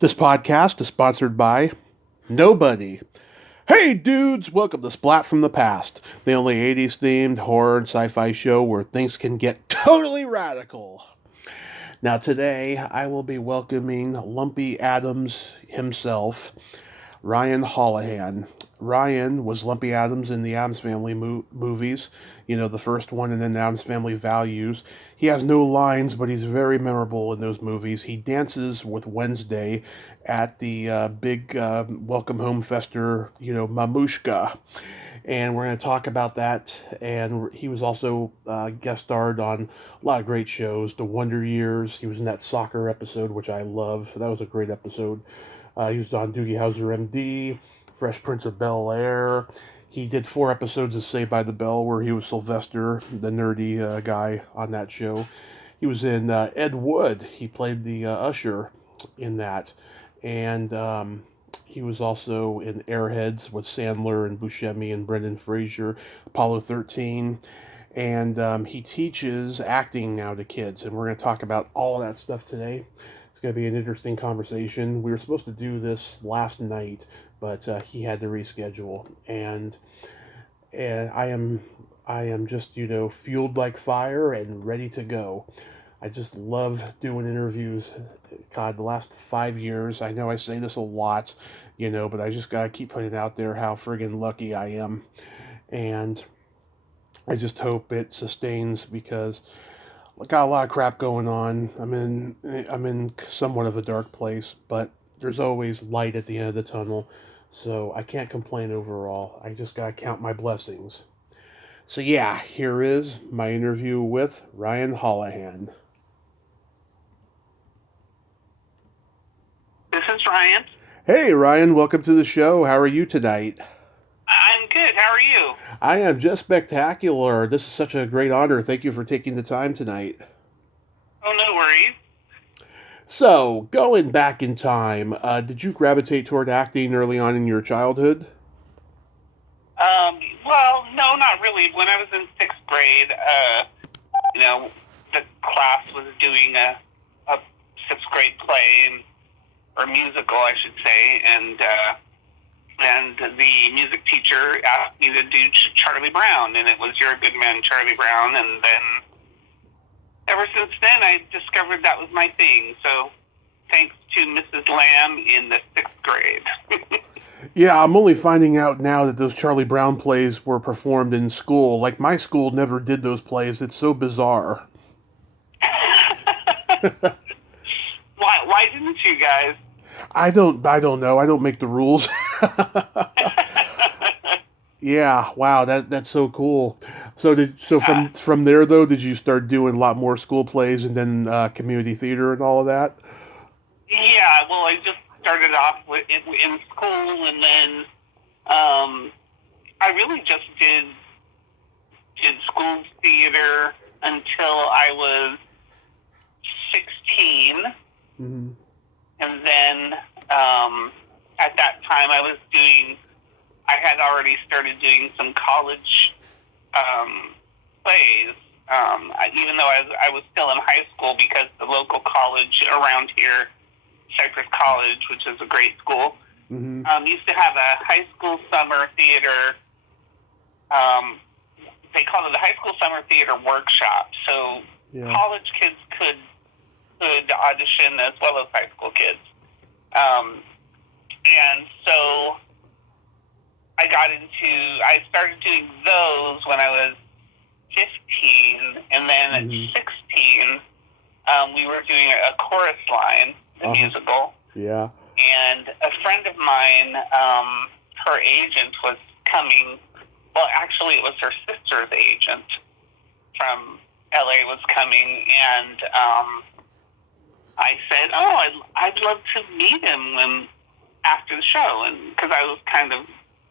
This podcast is sponsored by nobody. Hey dudes, welcome to Splat from the Past, the only 80s themed horror and sci-fi show where things can get totally radical. Now today I will be welcoming Lumpy Addams himself, Ryan Holihan. Ryan was Lumpy Addams in the Addams Family movies, the first one, and then Addams Family Values. He has no lines, but he's very memorable in those movies. He dances with Wednesday at the big Welcome Home Fester, Mamushka. And we're going to talk about that. And he was also guest starred on a lot of great shows. The Wonder Years. He was in that soccer episode, which I love. That was a great episode. He was on Doogie Howser MD, Fresh Prince of Bel-Air. He did 4 episodes of Saved by the Bell where he was Sylvester, the nerdy guy on that show. He was in Ed Wood. He played the usher in that. And he was also in Airheads with Sandler and Buscemi and Brendan Fraser, Apollo 13. And he teaches acting now to kids. And we're going to talk about all of that stuff today. It's going to be an interesting conversation. We were supposed to do this last night, but he had to reschedule. And I am just, fueled like fire and ready to go. I just love doing interviews. God, the last 5 years, I know I say this a lot, but I just got to keep putting it out there how friggin' lucky I am. And I just hope it sustains because I got a lot of crap going on. I'm in somewhat of a dark place, but there's always light at the end of the tunnel. So I can't complain overall. I just got to count my blessings. So yeah, here is my interview with Ryan Holihan. This is Ryan. Hey Ryan, welcome to the show. How are you tonight? I'm good. How are you? I am just spectacular. This is such a great honor. Thank you for taking the time tonight. Oh, no worries. So, going back in time, did you gravitate toward acting early on in your childhood? Well, no, not really. When I was in 6th grade, the class was doing a 6th grade play, or musical, I should say, and the music teacher asked me to do Charlie Brown, and it was You're a Good Man, Charlie Brown, and then ever since then, I discovered that was my thing. So, thanks to Mrs. Lamb in the 6th grade. Yeah, I'm only finding out now that those Charlie Brown plays were performed in school. Like, my school never did those plays. It's so bizarre. Why didn't you guys? I don't know. I don't make the rules. Yeah, wow, that's so cool. So from there though, did you start doing a lot more school plays and then community theater and all of that? Yeah, well, I just started off in school, and then I really just did school theater until I was 16, Mm-hmm. and then at that time I had already started doing some college plays, even though I was still in high school, because the local college around here, Cypress College, which is a great school, Mm-hmm. used to have a high school summer theater. They called it the high school summer theater workshop. So Yeah. college kids could audition as well as high school kids. And so I started doing those when I was 15, and then at 16, we were doing a chorus line, the musical. Yeah. And a friend of mine, her agent was coming. Well, actually, it was her sister's agent from LA was coming, and I said, "Oh, I'd love to meet him after the show," and because I was kind of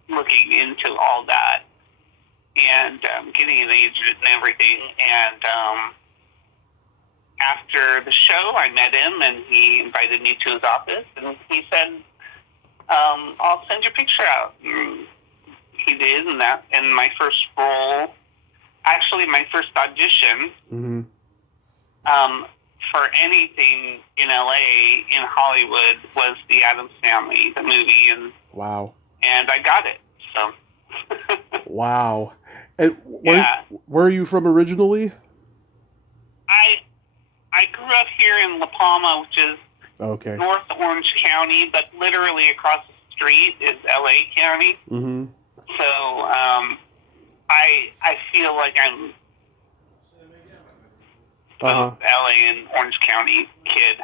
looking into all that and getting an agent and everything. And after the show, I met him, and he invited me to his office, and he said, "I'll send your picture out." And he did, and my first role, actually my first audition, Mm-hmm. for anything in LA, in Hollywood, was the Addams Family, the movie, Wow. and I got it. So. Wow. And Yeah. where are you from originally? I grew up here in La Palma, which is Okay. North Orange County, but literally across the street is LA County. Mm-hmm. So I feel like I'm both LA and Orange County kid.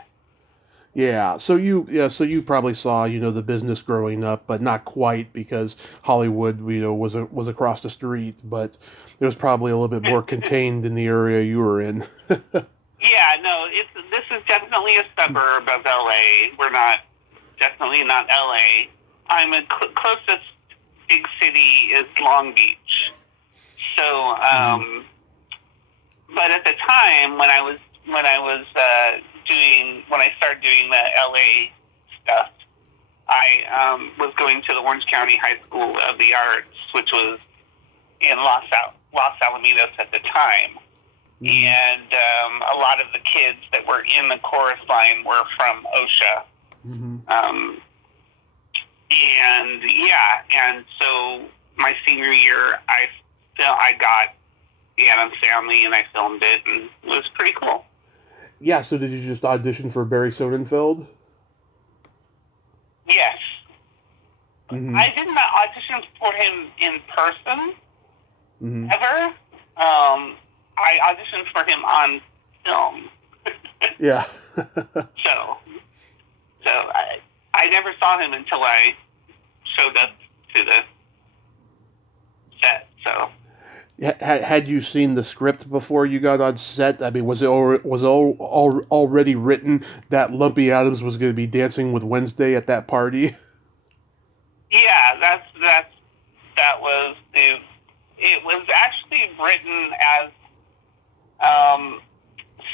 Yeah. So you probably saw, the business growing up, but not quite, because Hollywood, was across the street, but it was probably a little bit more contained in the area you were in. Yeah, no, this is definitely a suburb of LA. We're definitely not LA. I'm closest big city is Long Beach. So, but at the time when I started doing the LA stuff, I was going to the Orange County High School of the Arts, which was in Los Alamitos at the time. And a lot of the kids that were in the chorus line were from OSHA. And so my senior year, I got the Addams Family and I filmed it, and it was pretty cool. Yeah, so did you just audition for Barry Sonnenfeld? Yes. Mm-hmm. I did not audition for him in person, ever. I auditioned for him on film. Yeah. So I never saw him until I showed up to the set. So. Had you seen the script before you got on set? I mean, was it already written that Lumpy Addams was going to be dancing with Wednesday at that party? Yeah, that was it. It was actually written as.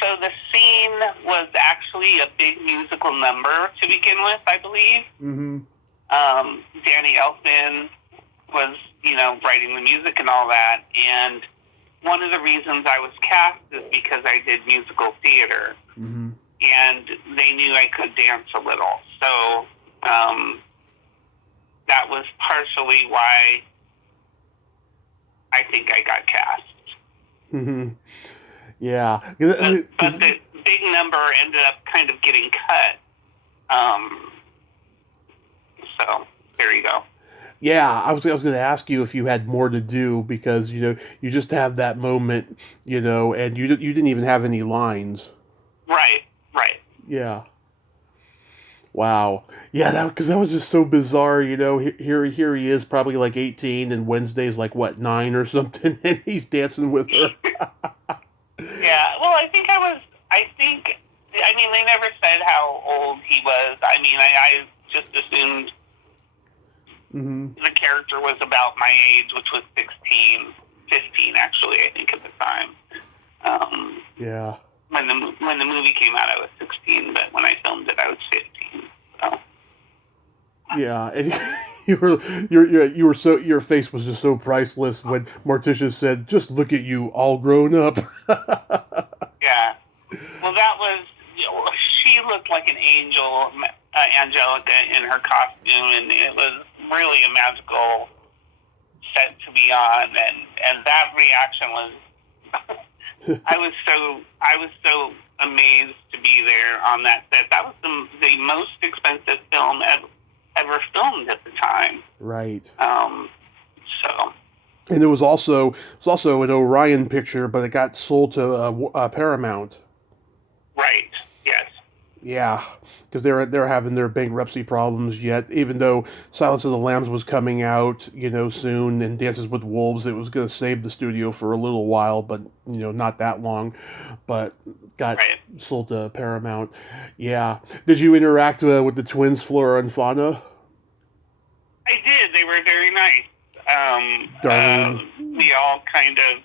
So the scene was actually a big musical number to begin with, I believe. Mm-hmm. Danny Elfman was, writing the music and all that. And one of the reasons I was cast is because I did musical theater. Mm-hmm. And they knew I could dance a little. So that was partially why I think I got cast. Mm-hmm. Yeah. But the big number ended up kind of getting cut. So there you go. Yeah, I was going to ask you if you had more to do, because you just have that moment, and you didn't even have any lines. Right. Yeah. Wow. Yeah, because that was just so bizarre. Here he is, probably like 18, and Wednesday's like 9 or something, and he's dancing with her. Yeah. Well, I mean, they never said how old he was. I mean, I just assumed. Mm-hmm. The character was about my age, which was 15 actually, I think, at the time. Yeah. When the movie came out, I was 16, but when I filmed it, I was 15. So. Yeah, and your face was just so priceless when Morticia said, "Just look at you, all grown up." Yeah. Well, that was. She looked like an angel, Angelica, in her costume, and it was really a magical set to be on, and that reaction was. I was so amazed to be there on that set. That was the most expensive film ever filmed at the time. Right. So. And it was also an Orion picture, but it got sold to Paramount. Right. Yes. Yeah, because they're having their bankruptcy problems yet. Even though Silence of the Lambs was coming out, soon, and Dances with Wolves, it was going to save the studio for a little while, but not that long. But got sold to Paramount. Yeah. Did you interact with the twins, Flora and Fauna? I did. They were very nice. Darlene. We all kind of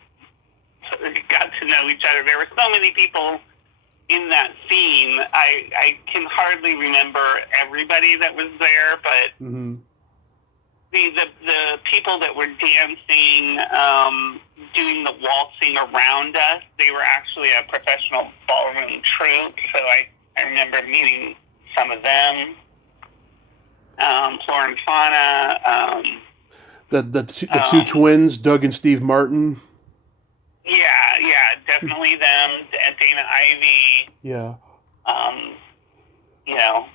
got to know each other. There were so many people in that scene. I can hardly remember everybody that was there, but the people that were dancing, doing the waltzing around us, they were actually a professional ballroom troupe. So I remember meeting some of them. Flora and Fauna. The two twins, Doug and Steve Martin. Yeah, definitely them. Dana Ivey. Yeah.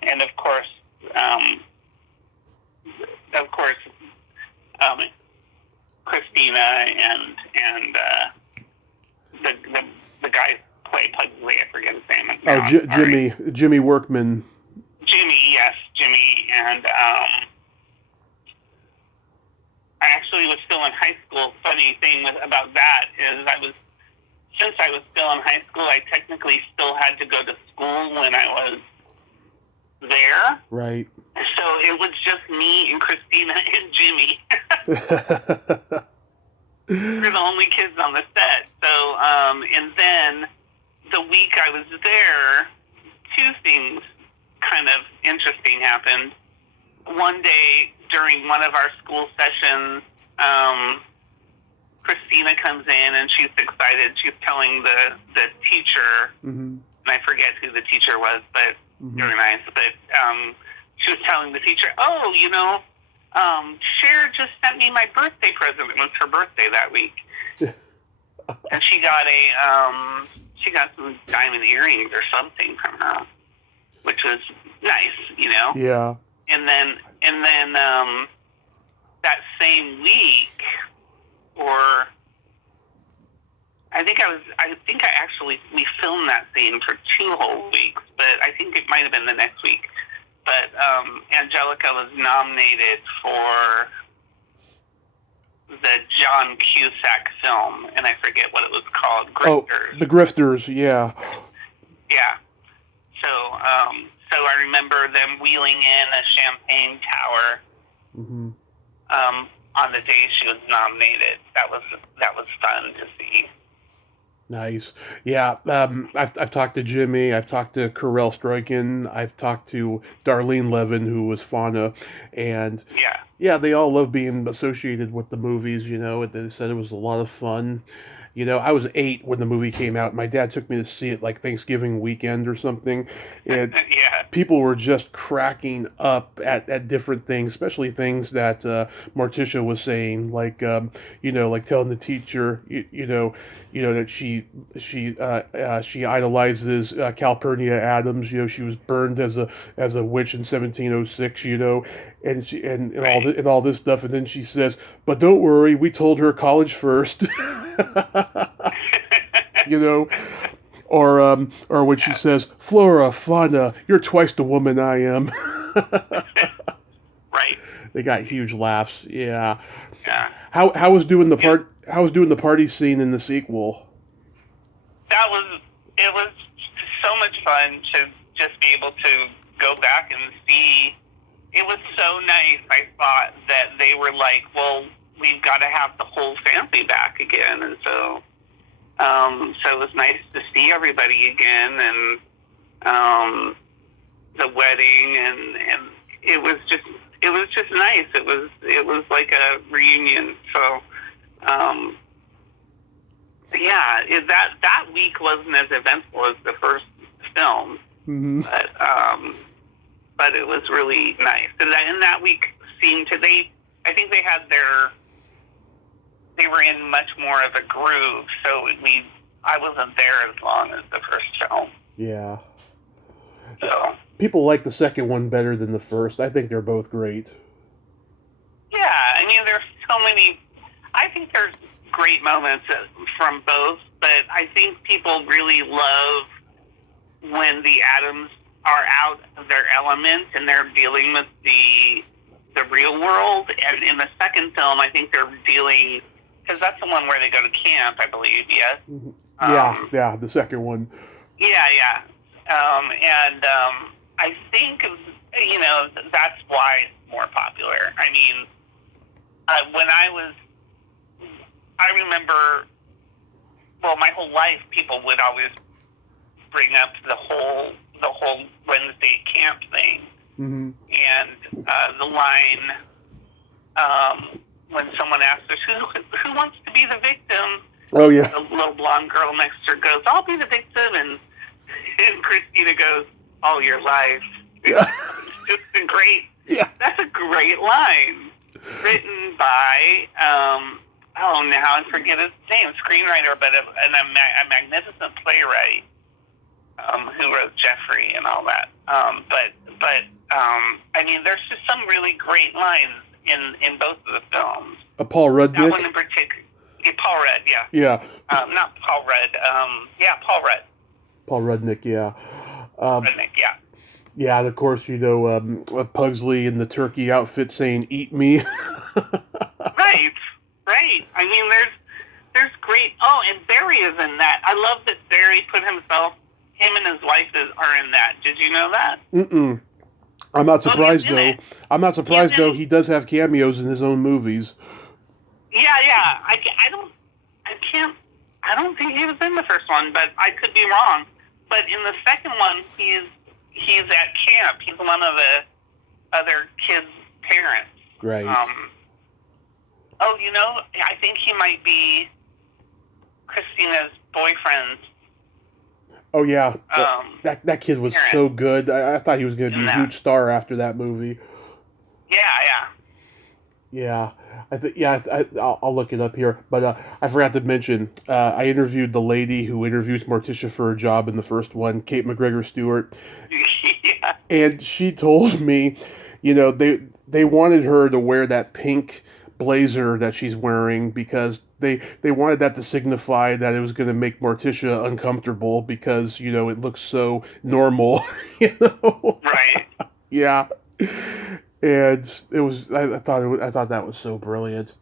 And of course, Christina and the guy who played Pugsley, I forget his name. Jimmy Workman. Jimmy, and I actually was still in high school. Funny thing about that is since I was still in high school, I technically still had to go to school when I was there. Right. So it was just me and Christina and Jimmy. We're the only kids on the set. So, and then the week I was there, two things kind of interesting happened. One day during one of our school sessions, Christina comes in and she's excited. She's telling the teacher, and I forget who the teacher was, but very nice. But she was telling the teacher, Cher just sent me my birthday present. It was her birthday that week, and she got some diamond earrings or something from her, which was nice, Yeah. And then that same week, or we filmed that scene for 2 whole weeks, but I think it might have been the next week. But Angelica was nominated for the John Cusack film, and I forget what it was called. Grifters. Oh, The Grifters, yeah. Yeah. So I remember them wheeling in a champagne tower on the day she was nominated. That was fun to see. Nice. Yeah, I've talked to Jimmy, I've talked to Carell Struycken, I've talked to Darlene Levin, who was Fauna, and yeah, they all love being associated with the movies, they said it was a lot of fun. I was 8 when the movie came out. My dad took me to see it like Thanksgiving weekend or something. And people were just cracking up at different things, especially things that Morticia was saying, like, like telling the teacher, that she idolizes Calpurnia Addams. She was burned as a witch in 1706. And she and all this stuff, and then she says, "But don't worry, we told her college first." Or when she says, "Flora, Fauna, you're twice the woman I am." Right. They got huge laughs. Yeah. Yeah. How was doing the part? How was doing the party scene in the sequel? It was so much fun to just be able to go back and see. It was so nice, I thought, that they were like, well, we've got to have the whole family back again. And so it was nice to see everybody again, and the wedding, and it was just nice. It was like a reunion. So, that week wasn't as eventful as the first film, but it was really nice. And that week seemed to, I think they were in much more of a groove, so I wasn't there as long as the first film. Yeah. So people like the second one better than the first. I think they're both great. Yeah, I mean, there's so many. I think there's great moments from both, but I think people really love when the Addams are out of their element and they're dealing with the real world. And in the second film, I think they're dealing, because that's the one where they go to camp, I believe. Yes. Yeah, the second one. Yeah. I think that's why it's more popular. I mean, I remember, well, my whole life, people would always bring up the whole Wednesday camp thing, and the line, when someone asks us, who wants to be the victim? Oh, yeah. The little blonde girl next to her goes, I'll be the victim. And Christina goes, all your life. Yeah. It's just a great, Yeah. that's a great line. Written by, now I forget his name, screenwriter, but a magnificent playwright who wrote Jeffrey and all that. I mean, there's just some really great lines in both of the films. Paul Rudnick? That one in particular. Yeah, Paul Rudd, yeah. Yeah. Not Paul Rudd. Paul Rudd. Paul Rudnick, yeah. Rudnick, yeah. Yeah, and of course, Pugsley in the turkey outfit saying, eat me. Right. I mean, there's great... Oh, and Barry is in that. I love that Barry put him and his wife are in that. Did you know that? Mm-mm. I'm not surprised, though. I'm not surprised, though. He does have cameos in his own movies. Yeah. I don't think he was in the first one, but I could be wrong. But in the second one, he's at camp. He's one of the other kids' parents. Right. I think he might be Christina's boyfriend. Oh, yeah. That kid was parent. so good. I thought he was going to be a huge star after that movie. Yeah. I'll look it up here. But I forgot to mention, I interviewed the lady who interviews Morticia for a job in the first one, Kate McGregor Stewart. Yeah. And she told me, they wanted her to wear that pink blazer that she's wearing because they wanted that to signify that it was going to make Morticia uncomfortable because, it looks so normal, Right. Yeah. And it was, I thought that was so brilliant.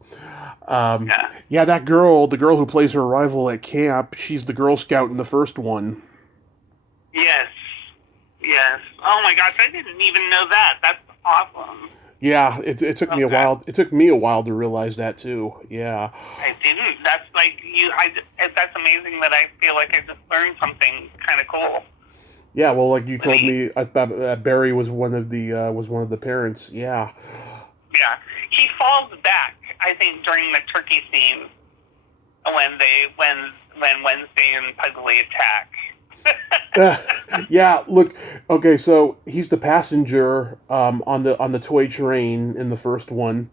Yeah, that girl, the girl who plays her rival at camp, she's the Girl Scout in the first one. Yes. Oh my gosh, I didn't even know that. That's awesome. Yeah, it took me a while. It took me a while to realize that too. Yeah. I didn't. That's like that's amazing that I feel like I just learned something kind of cool. Yeah, well, like you told me, Barry was one of the parents. Yeah. Yeah, he falls back. I think during the turkey scene when Wednesday and Pugsley attack. Yeah. Look. Okay. So he's the passenger on the toy train in the first one.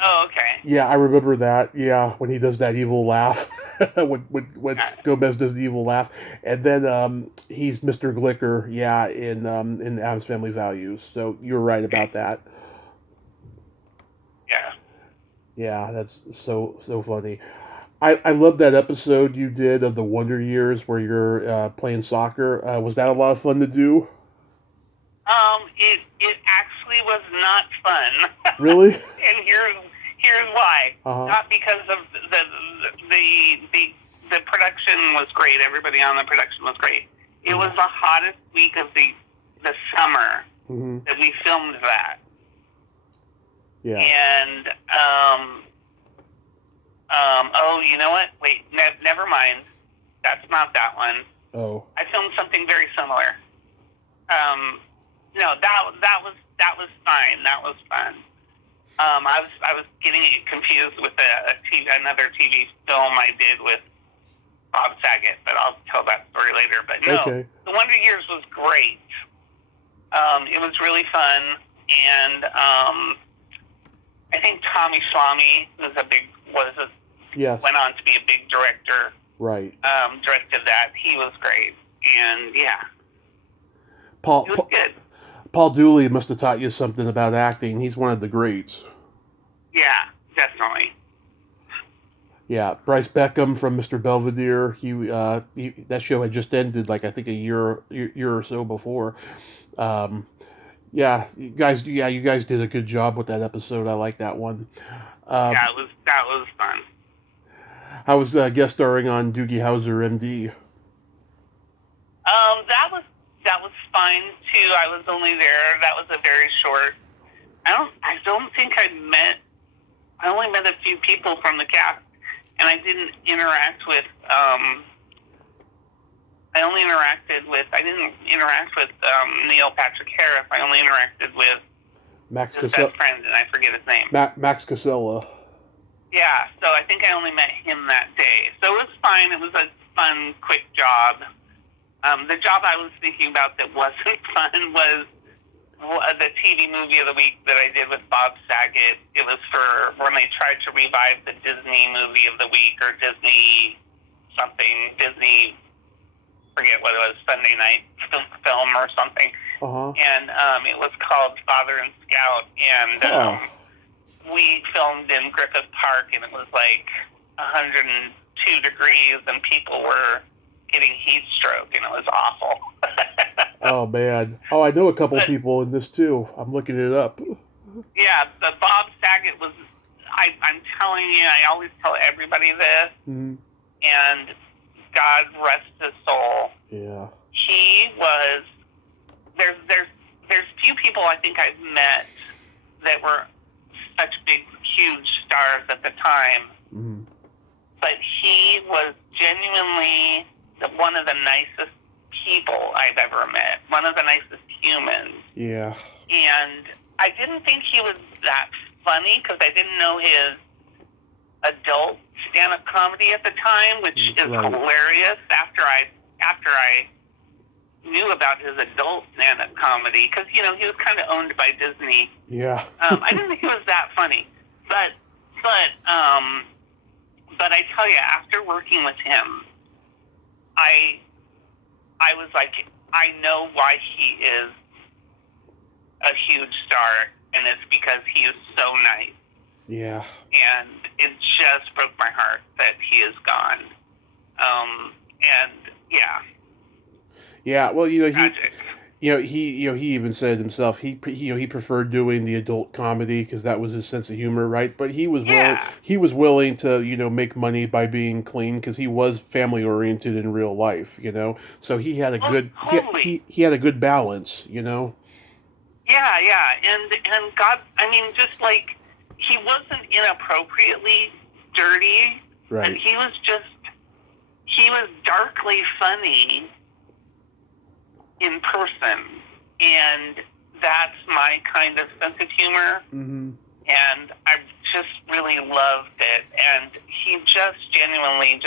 Oh, okay. Yeah, I remember that. Yeah, when he does that evil laugh, when Gomez does the evil laugh, and then he's Mr. Glicker. Yeah, in Addams Family Values. So you're right about that. Yeah. Yeah, that's so funny. I love that episode you did of the Wonder Years where you're playing soccer. Was that a lot of fun to do? It actually was not fun. Really? And here's why. Uh-huh. Not because of the production was great. Everybody on the production was great. It was the hottest week of the summer that we filmed that. Yeah. And you know what? Wait, never mind. That's not that one. Oh. I filmed something very similar. No, that was fine. That was fun. I was getting confused with another TV film I did with Bob Saget, but I'll tell that story later. But no, Okay. The Wonder Years was great. It was really fun, and I think Tommy Schlamme went on to be a big director. Right. Directed that. He was great, and yeah, it was good. Paul Dooley must have taught you something about acting. He's one of the greats. Yeah, definitely. Yeah, Bryce Beckham from Mr. Belvedere. He that show had just ended, like I think a year or so before. Yeah, you guys did a good job with that episode. I like that one. That was fun. How was guest starring on Doogie Howser, MD? That was fine too. I was only there. That was a very short. I don't think I only met a few people from the cast, and I didn't interact with. I didn't interact with Neil Patrick Harris. I only interacted with Max his Casella. best friend, and I forget his name. Max Casella. Yeah, so I think I only met him that day. So it was fine. It was a fun, quick job. The job I was thinking about that wasn't fun was the TV movie of the week that I did with Bob Saget. It was for when they tried to revive the Disney movie of the week, or Disney something, Disney, forget what it was, Sunday night film or something. Uh-huh. And it was called Father and Scout, and we filmed in Griffith Park, and it was like 102 degrees, and people were getting heat stroke, and it was awful. Oh, man. Oh, I know a couple people in this, too. I'm looking it up. Yeah, the Bob Saget was, I'm telling you, I always tell everybody this, Mm-hmm. and God rest his soul. Yeah. He was, there's few people I think I've met that were such big, huge stars at the time, Mm-hmm. but he was genuinely one of the nicest people I've ever met, one of the nicest humans. Yeah. And I didn't think he was that funny because I didn't know his adult stand-up comedy at the time, which is hilarious. After I knew about his adult stand-up comedy, because he was kind of owned by Disney. Yeah. I didn't think he was that funny, but I tell you, after working with him, I was like, I know why he is a huge star, and it's because he is so nice. Yeah. And it just broke my heart that he is gone. And yeah. Yeah. Well, tragic. he even said himself he preferred doing the adult comedy because that was his sense of humor, right? But he was willing to make money by being clean because he was family oriented in real life, So he had a good he had a good balance, Yeah, and God, I mean, just like he wasn't inappropriately dirty, right? But he was darkly funny in person, and that's my kind of sense of humor. Mm-hmm. And I just really loved it, and he just genuinely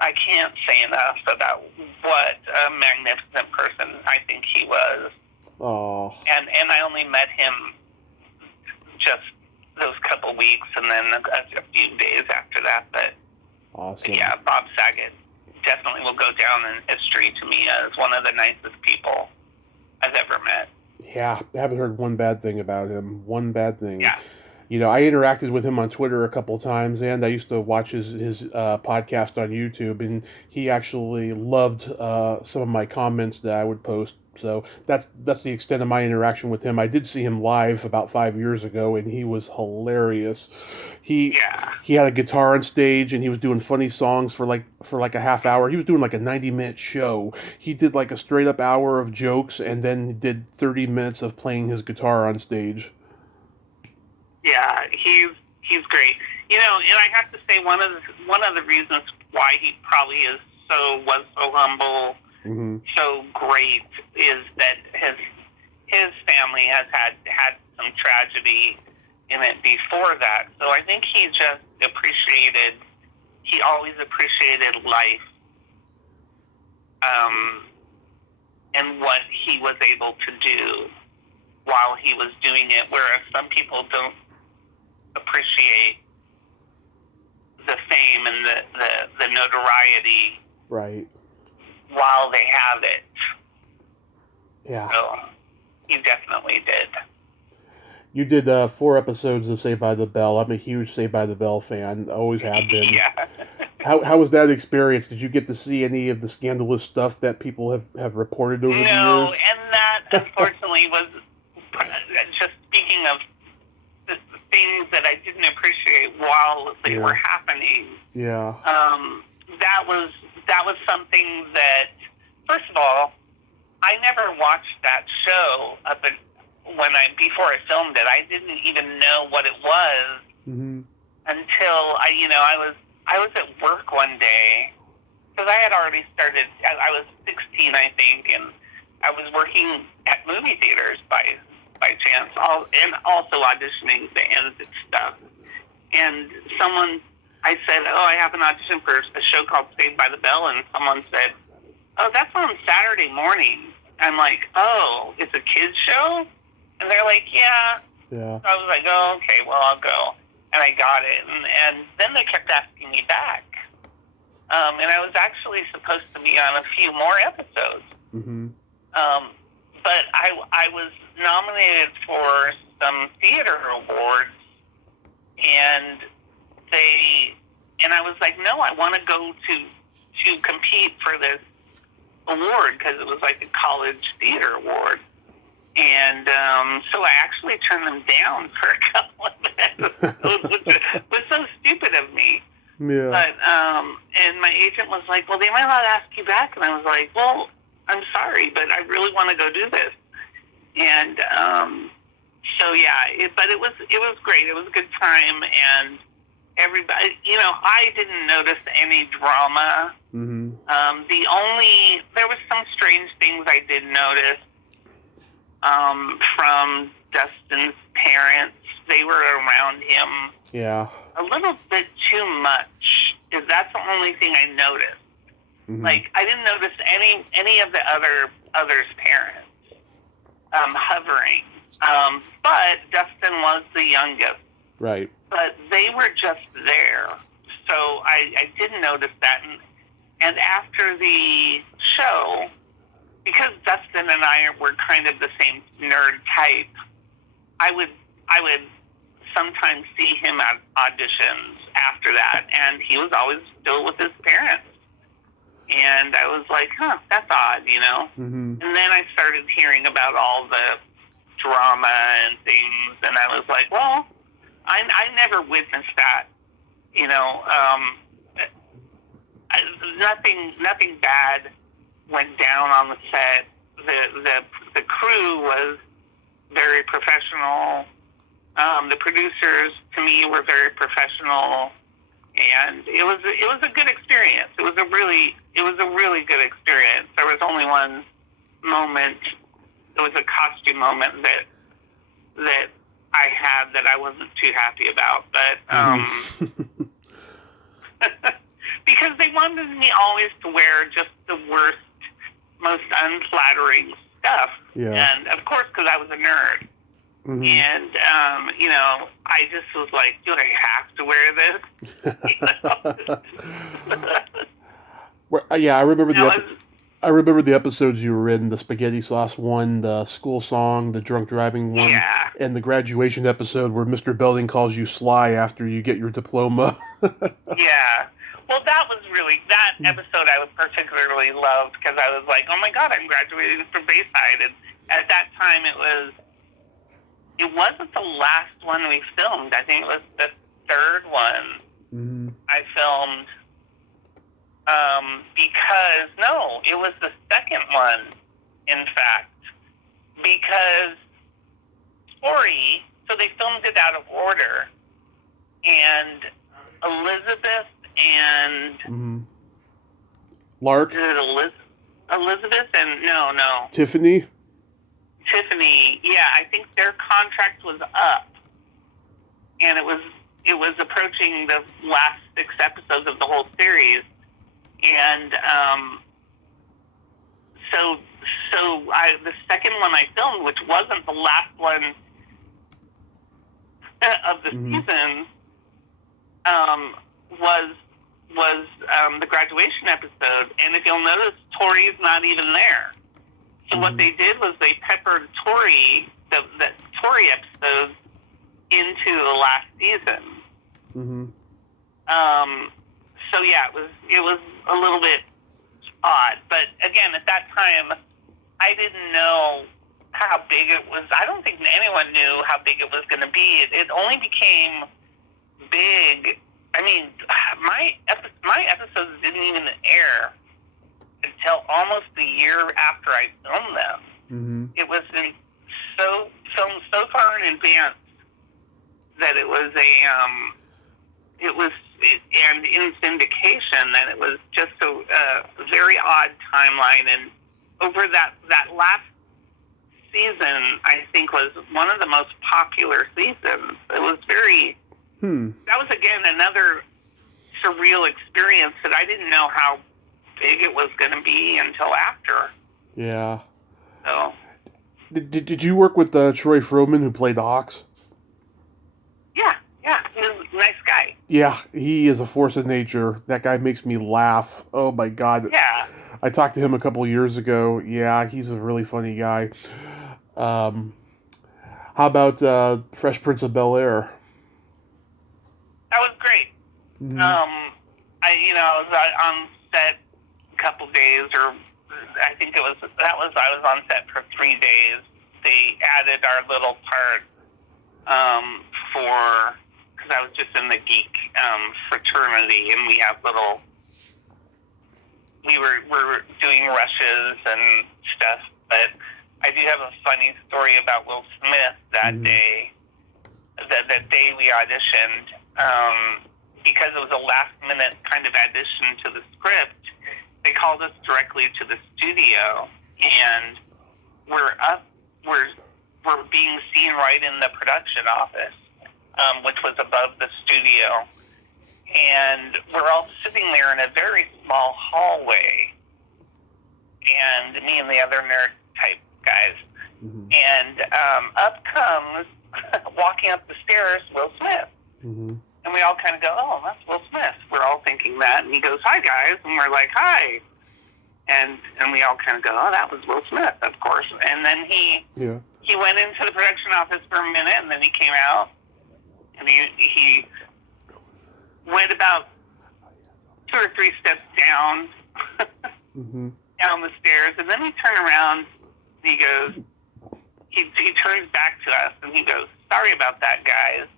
I can't say enough about what a magnificent person I think he was. Oh. And I only met him just those couple weeks, and then a few days after that. But awesome. Yeah, Bob Saget definitely will go down in history to me as one of the nicest people I've ever met. Yeah, I haven't heard one bad thing about him. One bad thing. Yeah. I interacted with him on Twitter a couple times, and I used to watch his podcast on YouTube, and he actually loved some of my comments that I would post. So that's the extent of my interaction with him. I did see him live about 5 years ago, and he was hilarious. He had a guitar on stage, and he was doing funny songs for like a half hour. He was doing like a 90-minute show. He did like a straight up hour of jokes, and then did 30 minutes of playing his guitar on stage. Yeah, he's great. And I have to say one of the reasons why he probably was so humble, mm-hmm. so great, is that his family has had some tragedy in it before that. So I think he always appreciated life, and what he was able to do while he was doing it, whereas some people don't appreciate the fame and the notoriety right while they have it. Yeah. So he definitely did. You did 4 episodes of Saved by the Bell. I'm a huge Saved by the Bell fan. Always have been. Yeah. How was that experience? Did you get to see any of the scandalous stuff that people have reported over the years? No, and that unfortunately was just speaking of the things that I didn't appreciate while they were happening. Yeah. That was something that, first of all, I never watched that show before I filmed it. I didn't even know what it was mm-hmm. until I was at work one day, because I had already started. I was 16, I think, and I was working at movie theaters by by chance, and also auditioning the edited stuff. And I said, I have an audition for a show called Saved by the Bell, and someone said, that's on Saturday morning. I'm like, it's a kids show? And they're like, yeah. Yeah. So I was like, okay, well, I'll go. And I got it. And then they kept asking me back. And I was actually supposed to be on a few more episodes. Mm-hmm. But I was nominated for some theater awards, and I was like, no, I want to go to compete for this award, because it was like a college theater award. And so I actually turned them down for a couple of episodes, which was so stupid of me. Yeah. But and my agent was like, well, they might not ask you back. And I was like, well, I'm sorry, but I really want to go do this. And so yeah, but it was great. It was a good time, and everybody, I didn't notice any drama. Mm-hmm. There was some strange things I did notice from Dustin's parents. They were around him. Yeah. A little bit too much. That's the only thing I noticed. Mm-hmm. Like, I didn't notice any of the others' parents hovering. But Dustin was the youngest. Right. But they were just there. So I didn't notice that. And after the show, because Dustin and I were kind of the same nerd type, I would sometimes see him at auditions after that, and he was always still with his parents. And I was like, that's odd, Mm-hmm. And then I started hearing about all the drama and things, and I was like, well, I never witnessed that, nothing bad went down on the set. The crew was very professional. The producers, to me, were very professional, and it was a good experience. It was a really good experience. There was only one moment. It was a costume moment that I had that I wasn't too happy about, but because they wanted me always to wear just the worst, most unflattering stuff. Yeah. And of course, because I was a nerd. Mm-hmm. And, I just was like, do I have to wear this? Yeah, I remember the episodes you were in, the spaghetti sauce one, the school song, the drunk driving one, yeah. And the graduation episode where Mr. Belding calls you Sly after you get your diploma. Yeah. Well, that episode I was particularly loved, because I was like, oh my God, I'm graduating from Bayside. And at that time it wasn't the last one we filmed. I think it was the third one Mm-hmm. I filmed. It was the second one, in fact, because Tori, so they filmed it out of order, and Elizabeth and... Mm-hmm. Lark? Is it Elizabeth and... No. Tiffany, yeah, I think their contract was up, and it was approaching the last 6 episodes of the whole series, and the second one I filmed, which wasn't the last one of the Mm-hmm. season, was the graduation episode, and if you'll notice, Tori's not even there. So what they did was they peppered Tori, the Tori episodes, into the last season. Mm-hmm. So yeah, it was a little bit odd, but again, at that time, I didn't know how big it was. I don't think anyone knew how big it was going to be. It only became big. I mean, my episodes didn't even air until almost a year after I filmed them. Mm-hmm. It was filmed so far in advance that it was and in syndication that it was just a very odd timeline. And over that last season, I think, was one of the most popular seasons. It was very... That was, again, another surreal experience that I didn't know how big it was going to be until after. Yeah. So... Did you work with Troy Froman, who played Ox? Yeah, he was a nice guy. Yeah, he is a force of nature. That guy makes me laugh. Oh, my God. Yeah. I talked to him a couple of years ago. Yeah, he's a really funny guy. How about Fresh Prince of Bel-Air? That was great. Mm-hmm. I was on set a couple days, or I think I was on set for 3 days. They added our little part because I was just in the geek fraternity, and we have we're doing rushes and stuff. But I do have a funny story about Will Smith that day. That day we auditioned, because it was a last-minute kind of addition to the script. They called us directly to the studio, and we're being seen right in the production office, which was above the studio. And we're all sitting there in a very small hallway, and me and the other nerd type guys. Mm-hmm. And up comes, walking up the stairs, Will Smith. Mm-hmm. And we all kind of go, oh, that's Will Smith. We're all thinking that. And he goes, hi, guys. And we're like, hi. And we all kind of go, oh, that was Will Smith, of course. And then he went into the production office for a minute, and then he came out, and he went about 2 or 3 steps down, down the stairs, and then he turned around, and he goes, he turns back to us, and he goes, sorry about that, guys.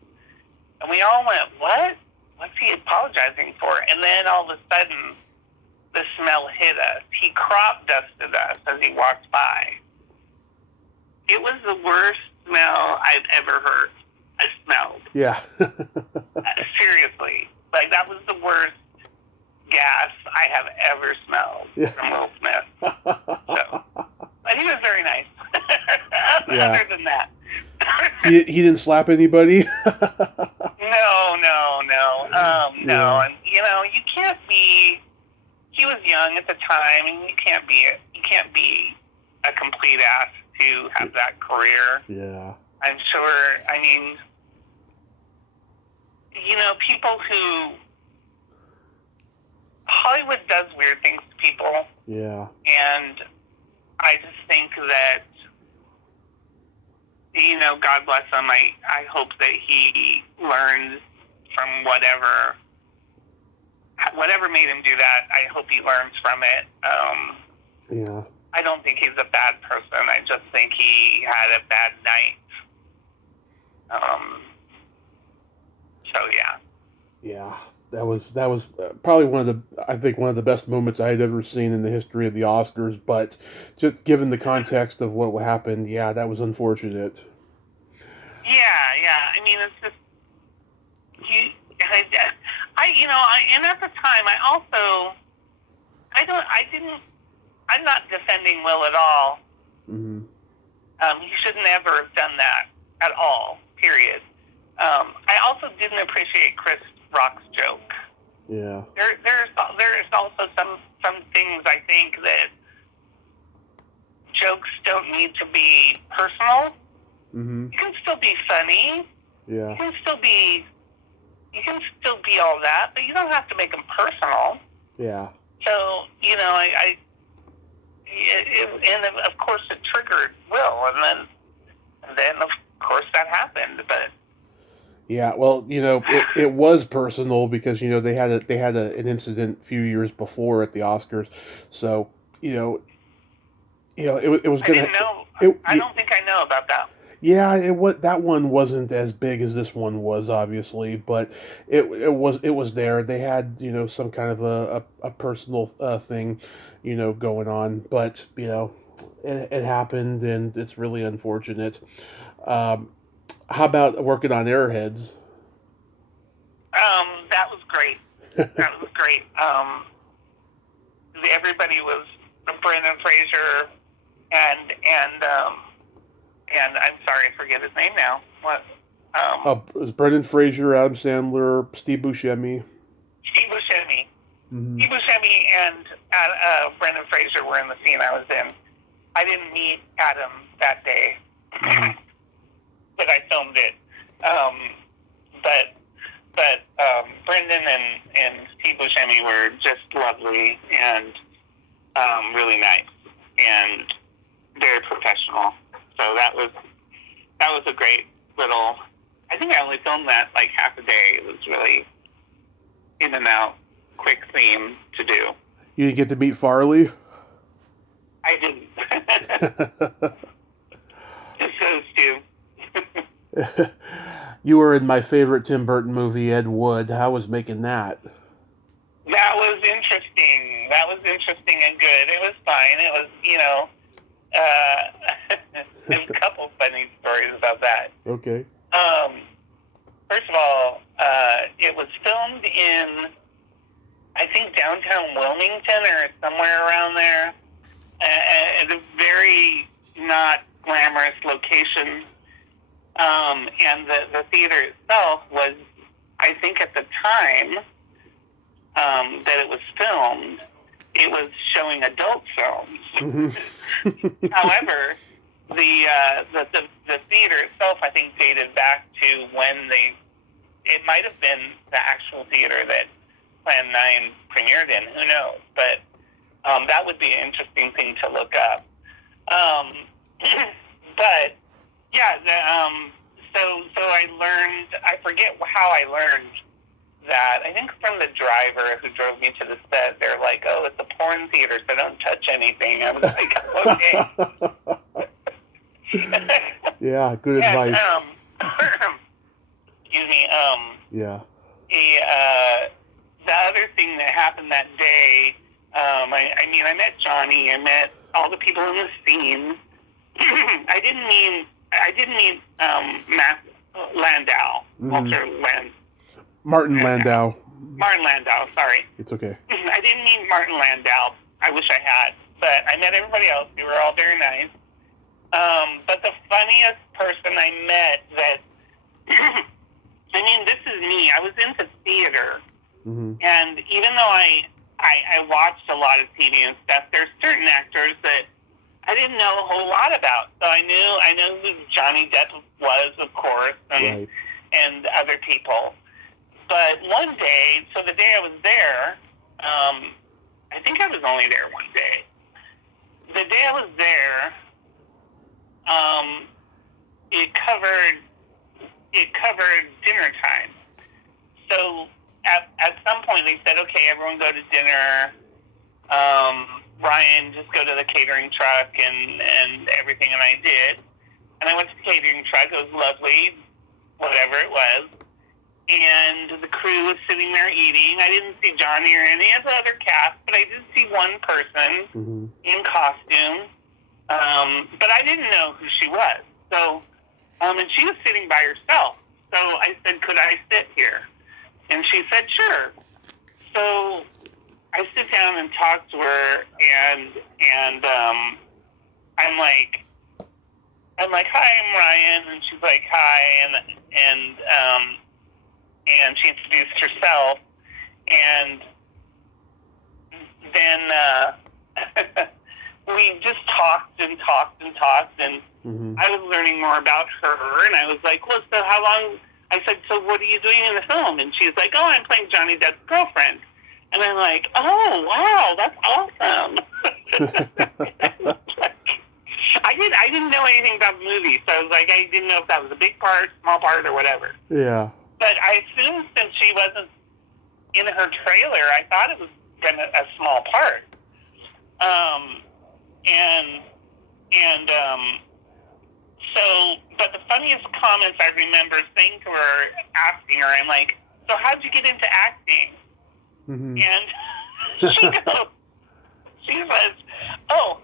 And we all went, what? What's he apologizing for? And then all of a sudden, the smell hit us. He crop dusted us as he walked by. It was the worst smell I've ever heard. I smelled. Yeah. Seriously. Like, that was the worst gas I have ever smelled from Will Smith. So, but he was very nice. Other than that. he didn't slap anybody? No. And, you can't be... He was young at the time, and you can't be a complete ass to have that career. Yeah. I'm sure, people who... Hollywood does weird things to people. Yeah. And I just think that, God bless him. I hope that he learns from whatever made him do that. I hope he learns from it. Yeah. I don't think he's a bad person. I just think he had a bad night. So yeah. Yeah, that was probably one of the best moments I had ever seen in the history of the Oscars. But just given the context of what happened, that was unfortunate. Yeah. It's just and at the time, I'm not defending Will at all. Mm-hmm. He should never have done that at all, period. I also didn't appreciate Chris Rock's joke. Yeah. There's also some things I think that jokes don't need to be personal. Mm-hmm. You can still be funny. Yeah. You can still be all that, but you don't have to make them personal. Yeah. So, and of course it triggered Will, and then of course that happened, but. Yeah, well, it was personal because they had an incident a few years before at the Oscars, so it was gonna. I didn't know. I don't think I know about that. Yeah, that one wasn't as big as this one was, obviously, but it was there. They had some kind of a personal thing, going on, but it happened, and it's really unfortunate. How about working on Airheads? That was great. That was great. Everybody was Brendan Fraser and and I'm sorry, I forget his name now. What? It was Brendan Fraser, Adam Sandler, Steve Buscemi. Steve Buscemi. Mm-hmm. Steve Buscemi and Brendan Fraser were in the scene I was in. I didn't meet Adam that day, but I filmed it. But Brendan and Steve Buscemi were just lovely and really nice and very professional. So that was a great little. I think I only filmed that like half a day. It was really in and out, quick theme to do. You didn't get to meet Farley? I didn't. Just those two. You were in my favorite Tim Burton movie, Ed Wood. How was making that? That was interesting. That was interesting and good. It was fine. It was, there's a couple funny stories about that. Okay. First of all, it was filmed in, I think, downtown Wilmington or somewhere around there. At a very not glamorous location. And the theater itself was, I think at the time that it was filmed, it was showing adult films. Mm-hmm. However, the theater itself, I think, dated back to when it might have been the actual theater that Plan 9 premiered in. Who knows? But that would be an interesting thing to look up. But yeah, so I learned. I forget how I learned that. I think from the driver who drove me to the set. They're like, "Oh, it's a porn theater, so don't touch anything." I was like, "Okay." Yeah, good advice. Excuse me. Yeah. The other thing that happened that day. I met Johnny. I met all the people in the scene. I didn't mean Matt Landau, Walter Martin Landau. Martin Landau, sorry. It's okay. I didn't mean Martin Landau. I wish I had, but I met everybody else. They were all very nice. But the funniest person I met that, this is me. I was into theater, and even though I watched a lot of TV and stuff, there's certain actors that I didn't know a whole lot about. So I know who Johnny Depp was, of course, and other people. But one day, so the day I was there, I think I was only there one day. The day I was there, it covered dinner time. So at some point they said, okay, everyone go to dinner. Ryan, just go to the catering truck and everything, and I did. And I went to the catering truck. It was lovely, whatever it was. And the crew was sitting there eating. I didn't see Johnny or any of the other cast, but I did see one person in costume. But I didn't know who she was. So, and she was sitting by herself. So I said, could I sit here? And she said, sure. So I sit down and talk to her, and I'm like, hi, I'm Ryan, and she's like, hi, and she introduced herself, and then we just talked, and I was learning more about her, and I was like, well, so how long? I said, so what are you doing in the film? And she's like, oh, I'm playing Johnny Depp's girlfriend. And I'm like, oh, wow, that's awesome. I didn't know anything about the movie, so I was like, I didn't know if that was a big part, small part, or whatever. Yeah. But I assumed since she wasn't in her trailer, I thought it was a small part. So, but the funniest comments I remember saying to her, asking her, I'm like, so how'd you get into acting? And she goes, she says, oh,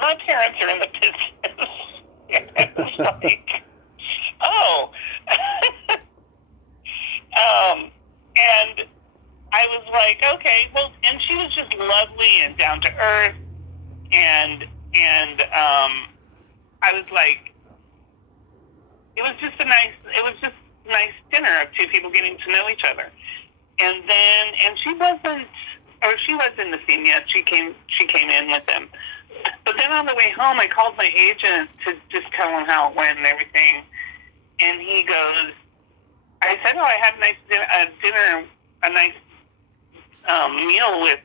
my parents are in the business. And I was like, oh. And I was like, okay, well, and she was just lovely and down to earth, and I was like, it was just a nice dinner of two people getting to know each other. And she was in the scene yet. She came in with them. But then on the way home, I called my agent to just tell him how it went and everything. And he goes, I said, I had a nice dinner, a nice meal with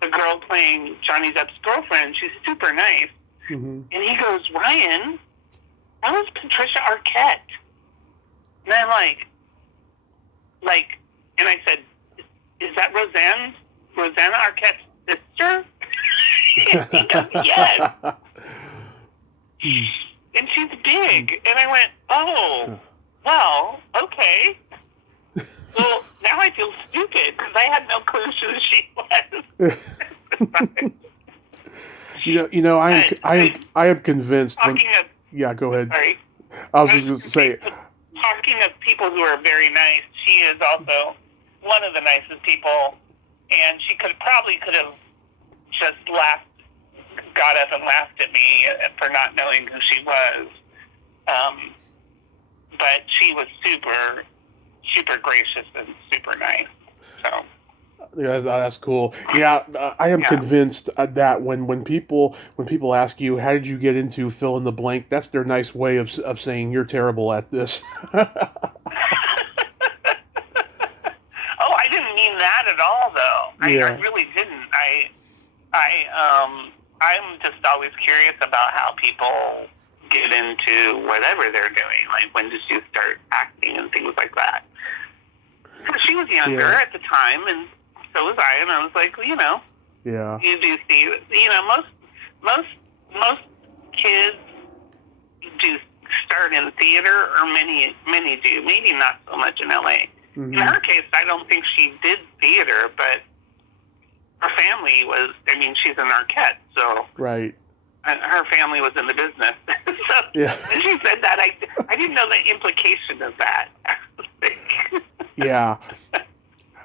the girl playing Johnny Depp's girlfriend. She's super nice. Mm-hmm. And he goes, Ryan, that was Patricia Arquette. And I'm like, and I said, is that Rosanna Arquette's sister? And he goes, yes. And she's big. And I went, oh, well, okay. Well, now I feel stupid because I had no clue who she was. I am convinced. Yeah, go ahead. Sorry. I was just going to say. Talking of people who are very nice, she is also one of the nicest people, and she could have just got up and laughed at me for not knowing who she was. But she was super, super gracious and super nice. So. Yeah, that's cool. Yeah, I am convinced that when people ask you how did you get into fill in the blank, that's their nice way of saying you're terrible at this. Oh, I didn't mean that at all, though. I really didn't. I'm just always curious about how people get into whatever they're doing. Like, when did you start acting and things like that? Because she was younger at the time, and so was I, and I was like, you do see, most kids do start in theater, or many do. Maybe not so much in LA. Mm-hmm. In her case, I don't think she did theater, but her family was. I mean, she's an Arquette, so right. Her family was in the business. So when she said that, I didn't know the implication of that. Yeah.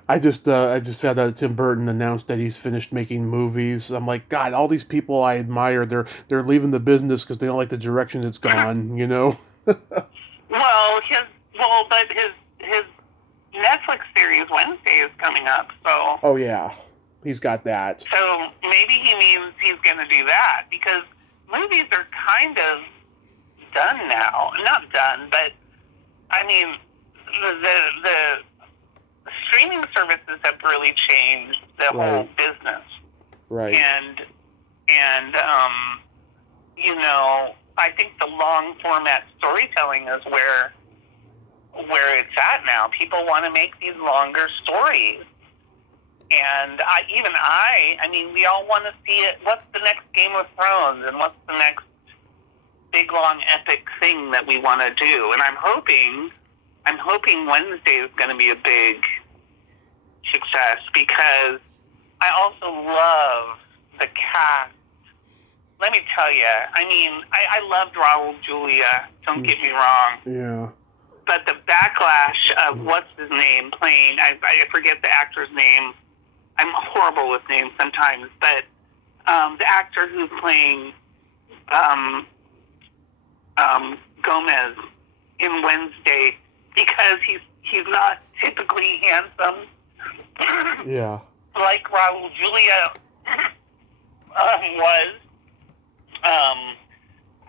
I just found out Tim Burton announced that he's finished making movies. I'm like, God, all these people I admire, they're leaving the business because they don't like the direction it's gone. But his Netflix series Wednesday is coming up, so. Oh yeah, he's got that. So maybe he means he's going to do that, because movies are kind of done now. Not done, but I mean the streaming services have really changed the whole business. Right. And I think the long format storytelling is where it's at now. People want to make these longer stories. And I mean, we all want to see it. What's the next Game of Thrones, and what's the next big, long, epic thing that we want to do? And I'm hoping Wednesday is going to be a big success, because I also love the cast. Let me tell you, I mean, I loved Raul Julia, don't get me wrong. Yeah. But the backlash of what's his name playing, I forget the actor's name. I'm horrible with names sometimes, but the actor who's playing Gomez in Wednesday, because he's not typically handsome. Yeah. Like Raul Julia was.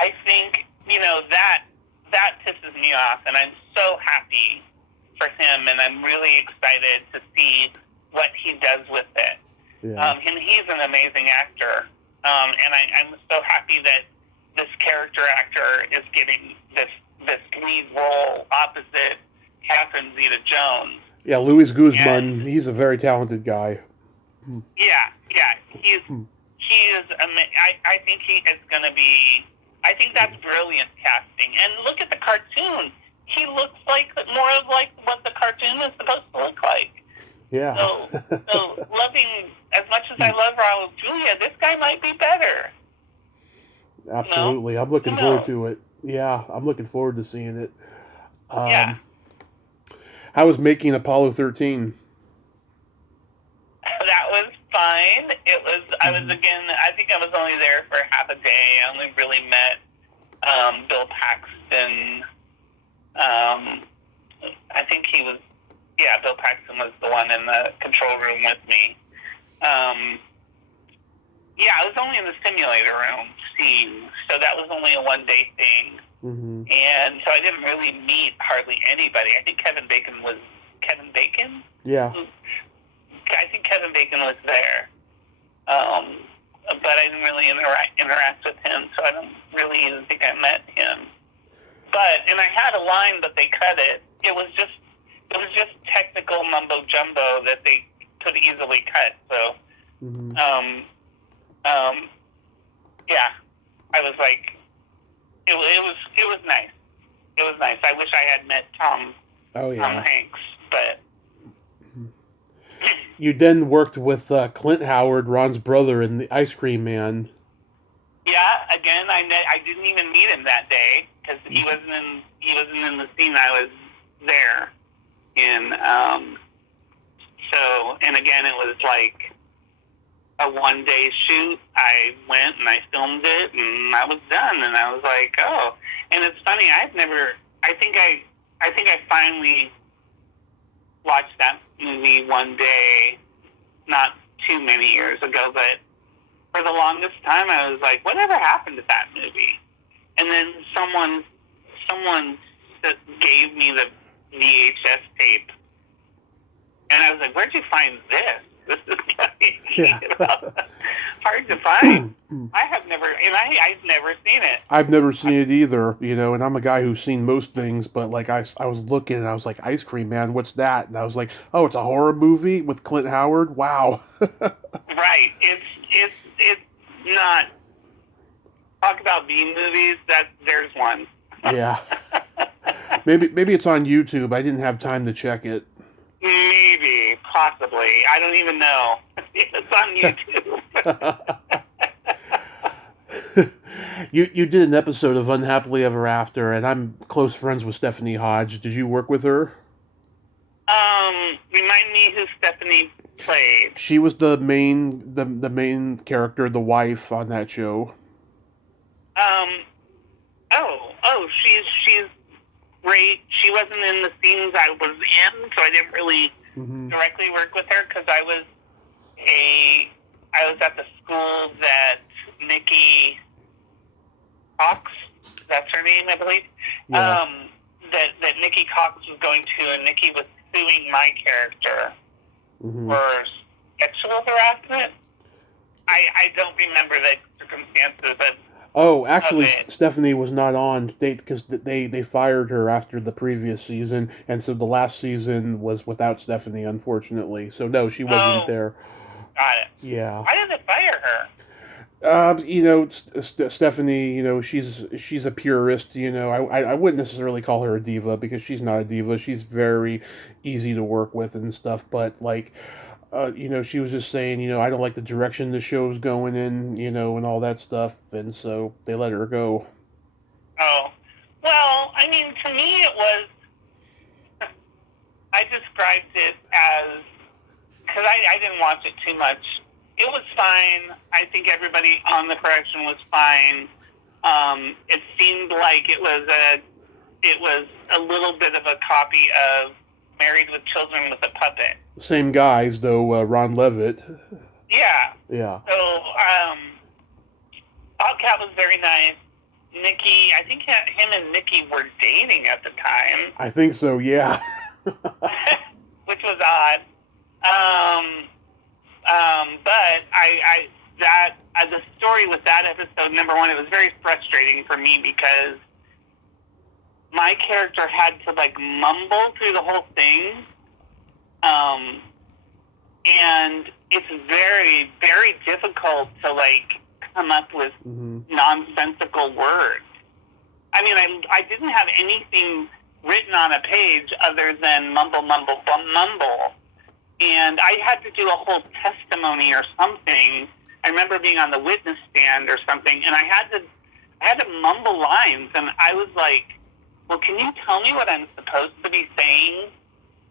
I think, that pisses me off, and I'm so happy for him, and I'm really excited to see what he does with it. Yeah. And he's an amazing actor, and I'm so happy that this character actor is getting this lead role opposite Catherine Zeta-Jones. Yeah, Luis Guzman, he's a very talented guy. Yeah, he is. I think he is going to be. I think that's brilliant casting. And look at the cartoon. He looks more like what the cartoon is supposed to look like. Yeah. So loving, as much as I love Raul Julia, this guy might be better. Absolutely. I'm looking forward to it. Yeah, I'm looking forward to seeing it. Yeah. How was making Apollo 13? That was fine. I think I was only there for half a day. I only really met Bill Paxton in the control room with me. Yeah, I was only in the simulator room scene, so that was only a one-day thing. Mm-hmm. And so I didn't really meet hardly anybody. I think Kevin Bacon? Yeah. I think Kevin Bacon was there. But I didn't really interact with him, so I don't really even think I met him. And I had a line, but they cut it. It was just technical mumbo jumbo that they could easily cut. So, Mm-hmm. yeah, I was like, it was nice. It was nice. I wish I had met Tom Hanks, but. You then worked with Clint Howard, Ron's brother, in The Ice Cream Man. Yeah, again, I didn't even meet him that day because he wasn't in the scene I was there in. So, and again, it was like a one-day shoot. I went and I filmed it, and I was done. And I was like, oh. And it's funny, I think I finally watched that movie one day, not too many years ago, but for the longest time I was like, whatever happened to that movie? And then someone gave me the VHS tape, and I was like, where'd you find this? This is hard to find. I've never seen it. I've never seen it either, and I'm a guy who's seen most things, but like I was looking and I was like, Ice Cream Man, what's that? And I was like, oh, it's a horror movie with Clint Howard? Wow. Right. It's not. Talk about B movies, there's one. Yeah. Maybe it's on YouTube. I didn't have time to check it. Maybe, possibly. I don't even know. It's on YouTube. You did an episode of Unhappily Ever After, and I'm close friends with Stephanie Hodge. Did you work with her? Remind me who Stephanie played. She was the main character, the wife on that show. She's great. She wasn't in the scenes I was in, so I didn't really directly work with her because I was at the school that Nikki Cox, that's her name, I believe. Yeah. That Nikki Cox was going to, and Nikki was suing my character for sexual harassment. I don't remember the circumstances, but. Oh, actually, Stephanie was not on because they fired her after the previous season, and so the last season was without Stephanie, unfortunately. So no, she wasn't there. Got it. Yeah. Why did they fire her? Stephanie, she's a purist. I wouldn't necessarily call her a diva because she's not a diva. She's very easy to work with and stuff, but like. She was just saying, I don't like the direction the show's going in, and all that stuff, and so they let her go. Oh. Well, I mean, to me it was, I described it as, because I didn't watch it too much. It was fine. I think everybody on the production was fine. It seemed like it was a little bit of a copy of Married with Children with a Puppet. Same guys, though, Ron Levitt. Yeah. Yeah. So, Bobcat was very nice. Nikki, I think him and Nikki were dating at the time. I think so, yeah. Which was odd. But the story with that episode, number one, it was very frustrating for me because my character had to mumble through the whole thing. And it's very, very difficult to come up with nonsensical words. I mean, I didn't have anything written on a page other than mumble, mumble, mumble. And I had to do a whole testimony or something. I remember being on the witness stand or something, and I had to mumble lines, and I was like, well, can you tell me what I'm supposed to be saying?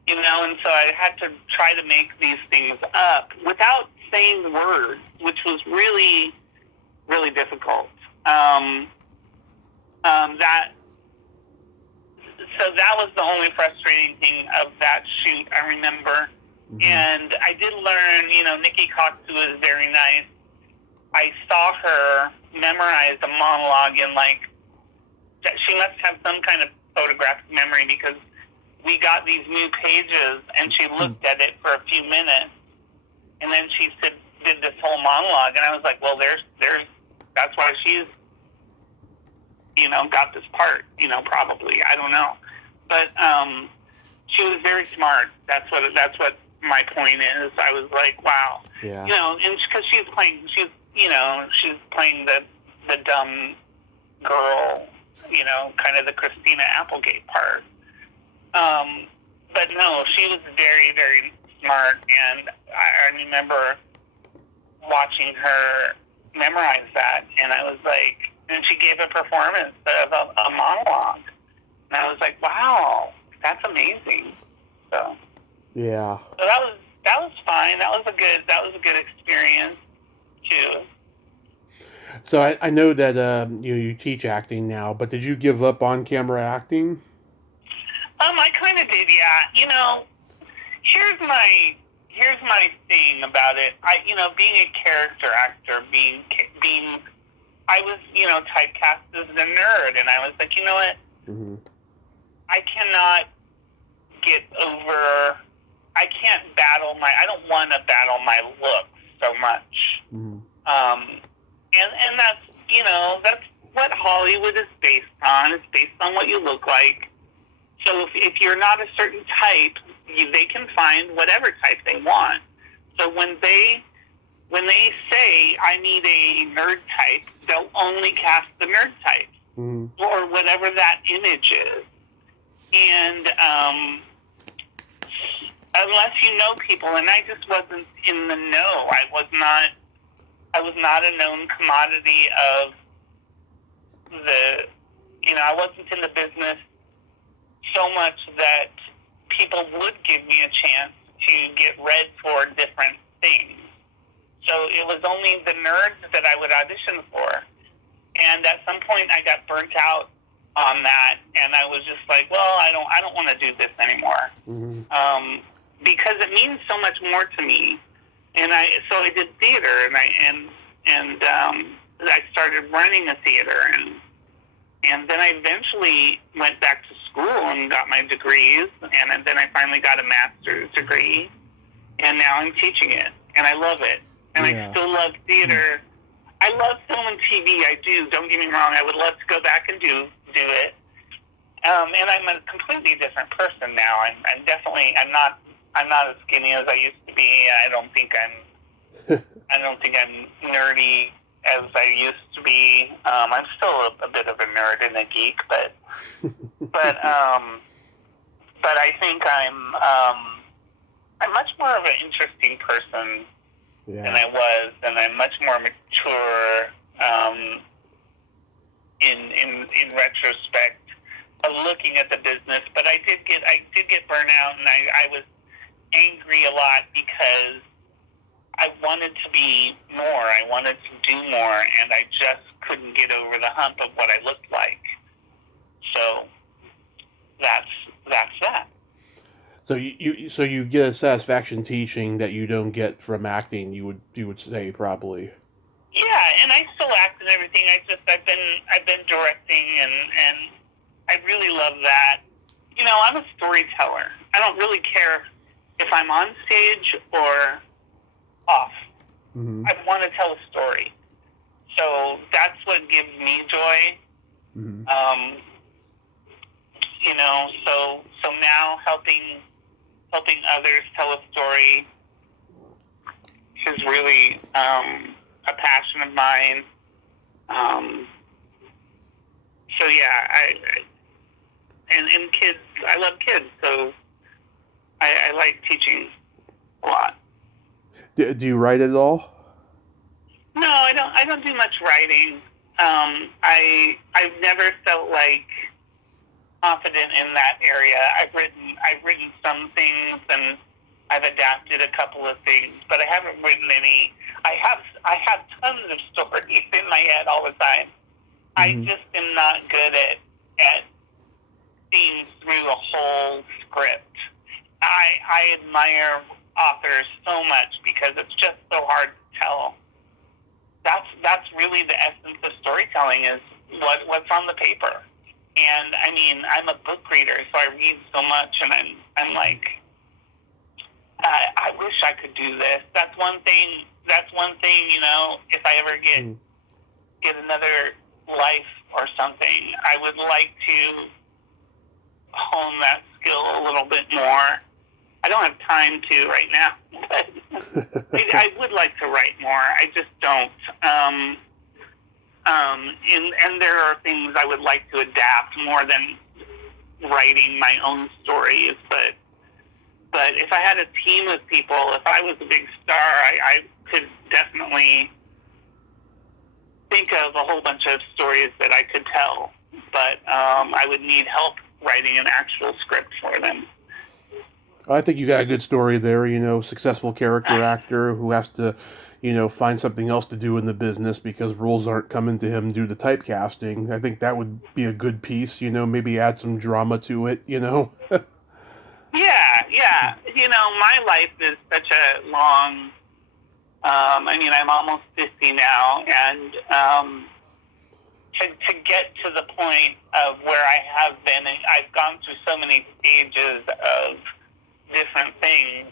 And so I had to try to make these things up without saying words, which was really, really difficult. So that was the only frustrating thing of that shoot, I remember. And I did learn, Nikki Cox was very nice. I saw her memorize a monologue in she must have some kind of photographic memory, because we got these new pages and she looked at it for a few minutes and then she did this whole monologue, and I was like, well, that's why she's, got this part, probably. I don't know. But she was very smart. That's what my point is. I was like, wow. Yeah. And because she's playing the dumb girl, kind of the Christina Applegate part. But no, she was very, very smart, and I remember watching her memorize that, and I was like, and she gave a performance of a monologue, and I was like, wow, that's amazing. So yeah. So that was fine. That was a good experience too. So I know that you teach acting now, but did you give up on camera acting? I kind of did, yeah. Here's my thing about it. Being a character actor, being I was, typecast as the nerd, and I was like, you know what? Mm-hmm. I cannot get over. I can't battle I don't want to battle my looks so much. Mm-hmm. And that's what Hollywood is based on. It's based on what you look like. So if you're not a certain type, they can find whatever type they want. So when they say, I need a nerd type, they'll only cast the nerd type, or whatever that image is. And unless you know people, and I just wasn't in the know. I was not a known commodity of I wasn't in the business so much that people would give me a chance to get read for different things. So it was only the nerds that I would audition for. And at some point I got burnt out on that, and I was just like, well, I don't want to do this anymore. Mm-hmm. Because it means so much more to me. And so I did theater, and I started running a theater, and then I eventually went back to school and got my degrees, and then I finally got a master's degree, and now I'm teaching it, and I love it. And I still love theater. I love film and TV. I do. Don't get me wrong. I would love to go back and do it. And I'm a completely different person now. I'm not as skinny as I used to be. I don't think I'm nerdy as I used to be. I'm still a bit of a nerd and a geek, but I think I'm much more of an interesting person than I was, and I'm much more mature in retrospect of looking at the business. But I did get burnout, and I was angry a lot because I wanted to be more. I wanted to do more, and I just couldn't get over the hump of what I looked like. So that's that. So you get a satisfaction teaching that you don't get from acting. You would say probably. Yeah, and I still act and everything. I've been directing, and I really love that. I'm a storyteller. I don't really care if I'm on stage or off. Mm-hmm. I want to tell a story. So that's what gives me joy. Mm-hmm. So now helping others tell a story is really a passion of mine. So yeah, and kids, I love kids, so I like teaching a lot. Do you write at all? No, I don't do much writing. I've never felt like confident in that area. I've written some things, and I've adapted a couple of things, but I haven't written any. I have tons of stories in my head all the time. Mm-hmm. I just am not good at seeing through a whole script. I admire authors so much because it's just so hard to tell. That's really the essence of storytelling, is what's on the paper. And I mean, I'm a book reader, so I read so much, and I'm like, I wish I could do this. That's one thing. You know, if I ever get another life or something, I would like to hone that skill a little bit more. I don't have time to right now, but I would like to write more. I just don't. And there are things I would like to adapt more than writing my own stories. But if I had a team of people, if I was a big star, I could definitely think of a whole bunch of stories that I could tell. But I would need help writing an actual script for them. I think you got a good story there, you know, successful character actor who has to, you know, find something else to do in the business because roles aren't coming to him due to typecasting. I think that would be a good piece, you know, maybe add some drama to it, you know? Yeah. You know, my life is such a long, I mean, I'm almost 50 now, and to get to the point of where I have been, and I've gone through so many stages of different things,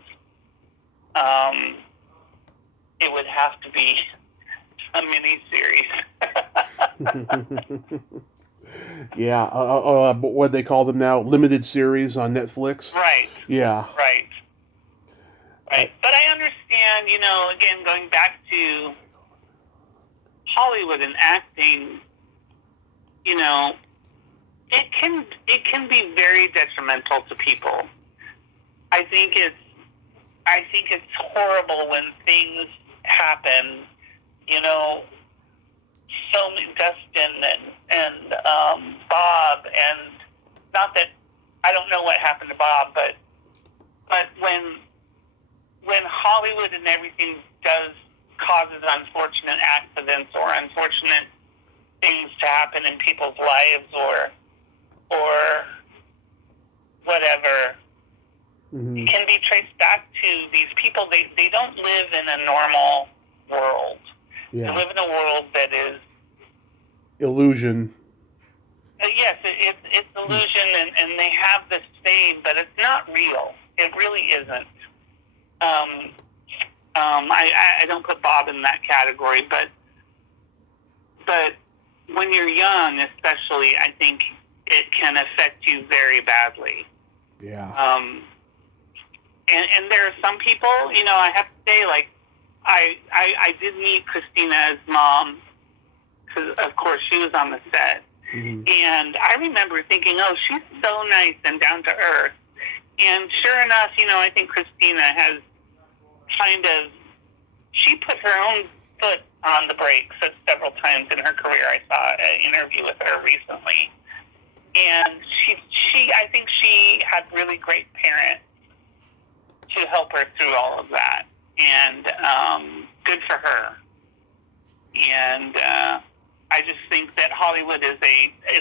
it would have to be a mini-series. Yeah, what they call them now, limited series on Netflix. Right. Yeah. Right. But I understand, you know, again, going back to Hollywood and acting, you know, it can be very detrimental to people. I think it's horrible when things happen, you know. Dustin and Bob, and not that I don't know what happened to Bob, but when Hollywood and everything causes unfortunate accidents or unfortunate things to happen in people's lives or whatever, it can be traced back to these people. They don't live in a normal world. Yeah. They live in a world that is illusion. Yes, it's illusion, and they have this fame, but it's not real. It really isn't. I don't put Bob in that category, but when you're young, especially, I think it can affect you very badly. Yeah. And there are some people, you know, I have to say, like, I did meet Christina's mom, because, of course, she was on the set. Mm-hmm. And I remember thinking, oh, she's so nice and down to earth. And sure enough, you know, I think Christina has she put her own foot on the brakes several times in her career. I saw an interview with her recently. And I think she had really great parents to help her through all of that. And good for her. And I just think that Hollywood it's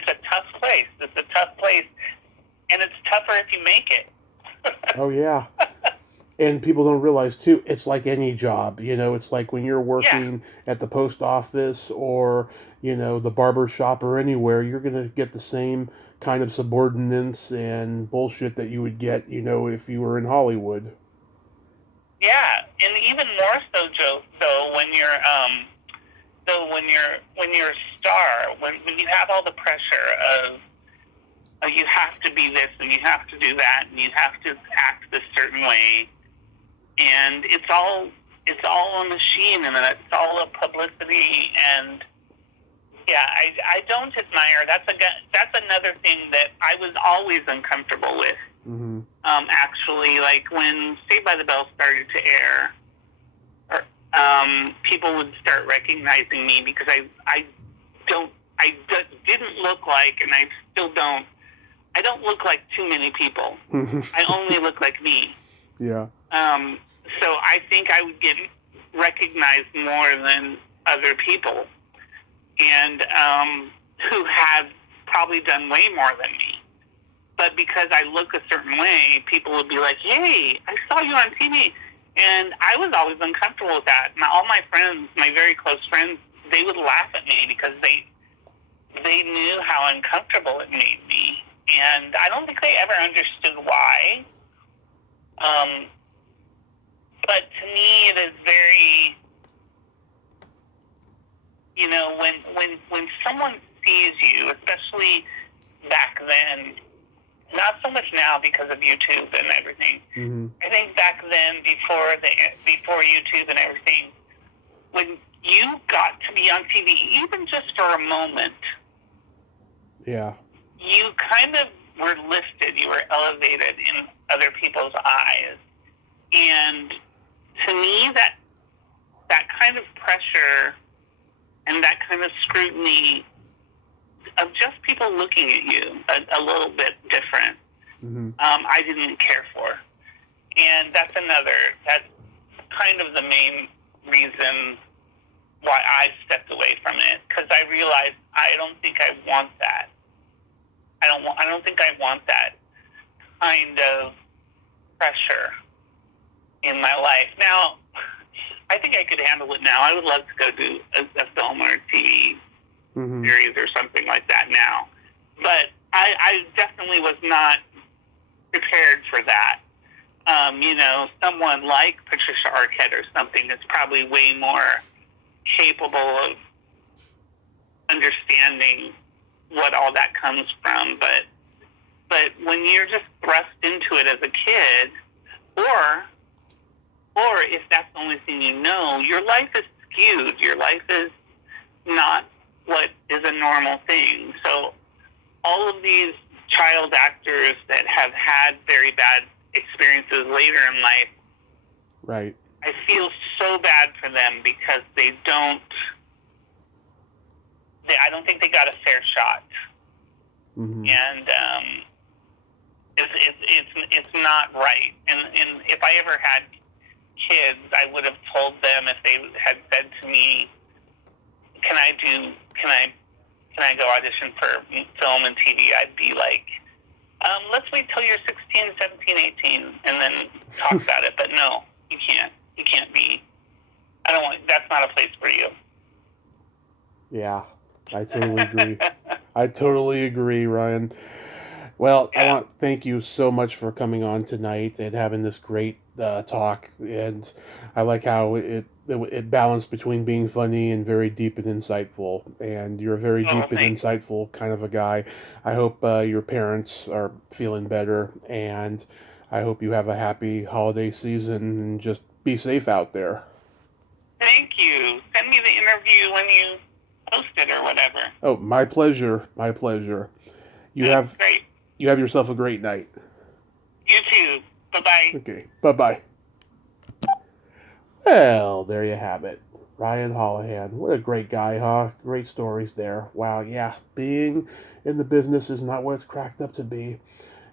a tough place. It's a tough place, and it's tougher if you make it. Oh, yeah. And people don't realize, too, it's like any job. You know, it's like when you're working at the post office or, you know, the barber shop or anywhere, you're going to get the same kind of subordinates and bullshit that you would get, you know, if you were in Hollywood. Yeah, and even more so, Joe, though, when you're a star, when you have all the pressure of you have to be this and you have to do that and you have to act this certain way, and it's all a machine and it's all a publicity, and I don't admire. That's another thing that I was always uncomfortable with. Mm-hmm. Actually, like when Saved by the Bell started to air, people would start recognizing me because I didn't look like, and I still don't. I don't look like too many people. I only look like me. Yeah. So I think I would get recognized more than other people, and who had probably done way more than me. But because I look a certain way, people would be like, "Hey, I saw you on TV," And I was always uncomfortable with that. And all my friends, my very close friends, they would laugh at me because they knew how uncomfortable it made me. And I don't think they ever understood why. But to me, it is very, you know, when someone sees you, especially back then, not so much now because of YouTube and everything. Mm-hmm. I think back then, before YouTube and everything, when you got to be on TV, even just for a moment, yeah, you kind of were lifted, you were elevated in other people's eyes. And to me, that kind of pressure and that kind of scrutiny of just people looking at you a little bit different, mm-hmm. I didn't care for. And that's kind of the main reason why I stepped away from it, because I realized I don't think I want that. I don't think I want that kind of pressure in my life. Now, I think I could handle it now. I would love to go do a film or a TV Mm-hmm. series or something like that now. But I definitely was not prepared for that. You know, someone like Patricia Arquette or something is probably way more capable of understanding what all that comes from. But when you're just thrust into it as a kid, or if that's the only thing you know, your life is skewed. Your life is not what is a normal thing. So all of these child actors that have had very bad experiences later in life, right, I feel so bad for them because I don't think they got a fair shot. mm-hmm. And it's not right. And if I ever had kids, I would have told them, if they had said to me, can I go audition for film and TV, I'd be like, let's wait till you're 16, 17, 18, and then talk about it. But no, you can't. You can't be. That's not a place for you. Yeah, I totally agree. I totally agree, Ryan. Well, Yeah. I want to thank you so much for coming on tonight and having this great talk. And I like how it balanced between being funny and very deep and insightful. And you're a very deep and Thanks. insightful kind of a guy. I hope your parents are feeling better, and I hope you have a happy holiday season and just be safe out there. Thank you. Send me the interview when you post it or whatever. Oh, my pleasure. My pleasure. That's great. You have yourself a great night. You too. Bye-bye. Okay, bye-bye. Well, there you have it. Ryan Holihan. What a great guy, huh? Great stories there. Wow, yeah. Being in the business is not what it's cracked up to be.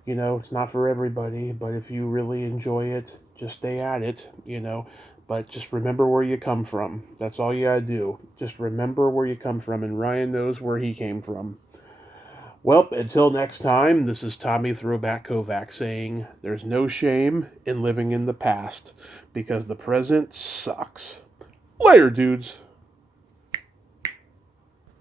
You know, it's not for everybody, but if you really enjoy it, just stay at it, you know. But just remember where you come from. That's all you gotta do. Just remember where you come from, and Ryan knows where he came from. Well, until next time, this is Tommy Throwback Kovac saying there's no shame in living in the past because the present sucks. Later, dudes.